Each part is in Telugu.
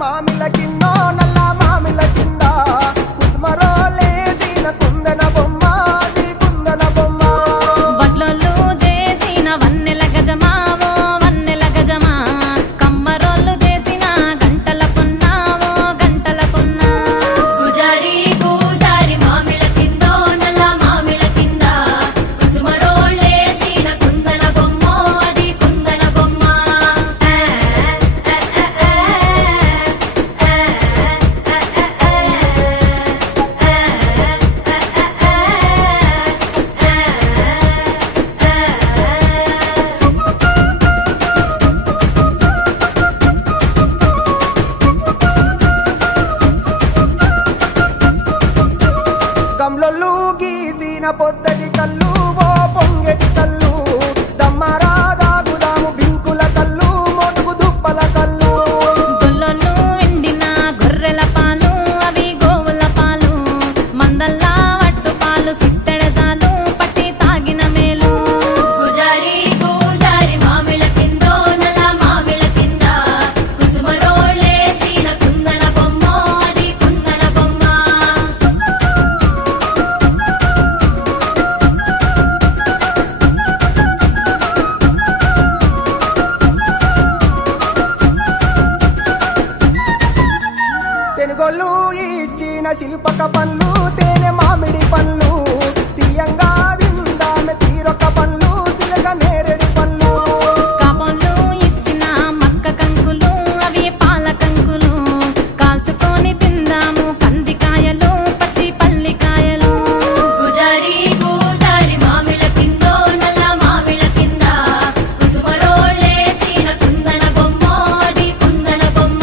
మామిల కిందో నల్ల మామిల కింద కుసుమరోలే జీన కుందన బొమ్మ నీ కుందన బొమ్మ వడ్లోళ్ళు చేసిన వన్నెల గజమావో వన్నెల గజమా కమ్మరోళ్ళు చేసిన గంటల పొన్నావో గంటల పొన్నా గుజారి గుజారి మామిళ్ళ కిందో నల్ల మామిళ్ళ కింద కుసుమరోళ్ళేసిన కుందన బొమ్మ అది కుందన బొమ్మ గమ్లొల్లు గీసిన పొద్దటి కళ్ళు ఓ పొంగెటి కళ్ళు దమ్మరా దాగుదాము బింకుల కళ్ళు మోటుకు దుప్పల కళ్ళు గొల్లోళ్ళు ఎండిన గొర్రెల పాలు అవి గోవుల పాలు మందల్లా వట్టు పాలు సిత్తెడసాలు పట్టి తాగిన మేలు గుజారి గుజారి మామిళ్ళ కిందో నల్ల మామిళ్ళ కింద కుసుమరోళ్ళేసిన కుందన బొమ్మ అది కుందన బొమ్మ తెనుగొల్లు ఇచ్చిన శిల్పక పండ్లు తేనె మామిడి పండ్లు తీయంగా దిందామె తీరొక పండ్లు సిలక నేరేడి పండ్లు కాపోళ్ళు ఇచ్చిన మక్క కంకులు అవి పాల కంకులు కాల్చుకొని తిందాము కందికాయలు పచ్చి పల్లికాయలు గుజారి గుజారి మామిళ్ళ కిందో నల్ల మామిళ్ళ కింద కుసుమరోళ్ళేసిన కుందన బొమ్మ అది కుందన బొమ్మ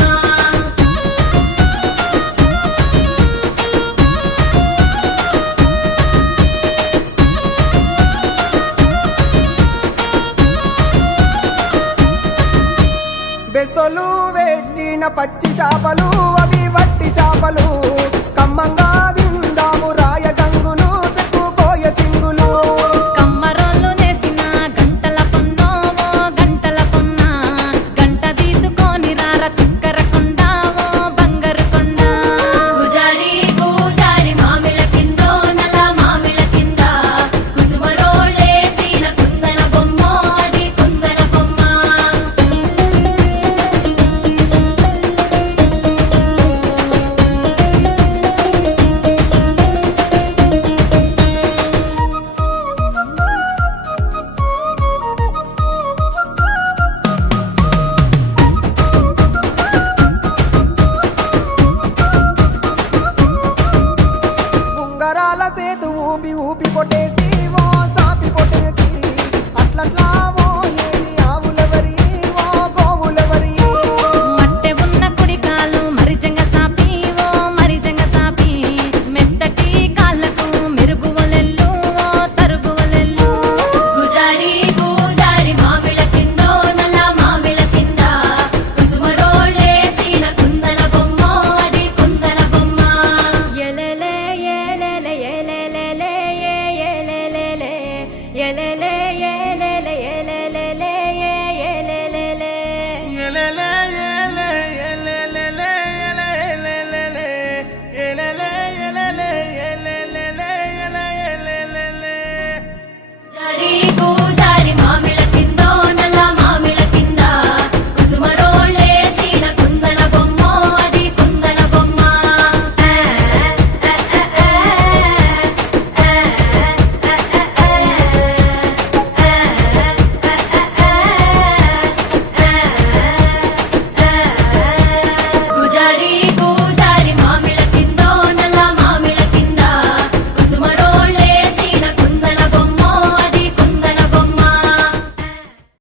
బెస్తోలు పెట్టిన పచ్చి చేపలు అవి వట్టి చేపలు కమ్మంగా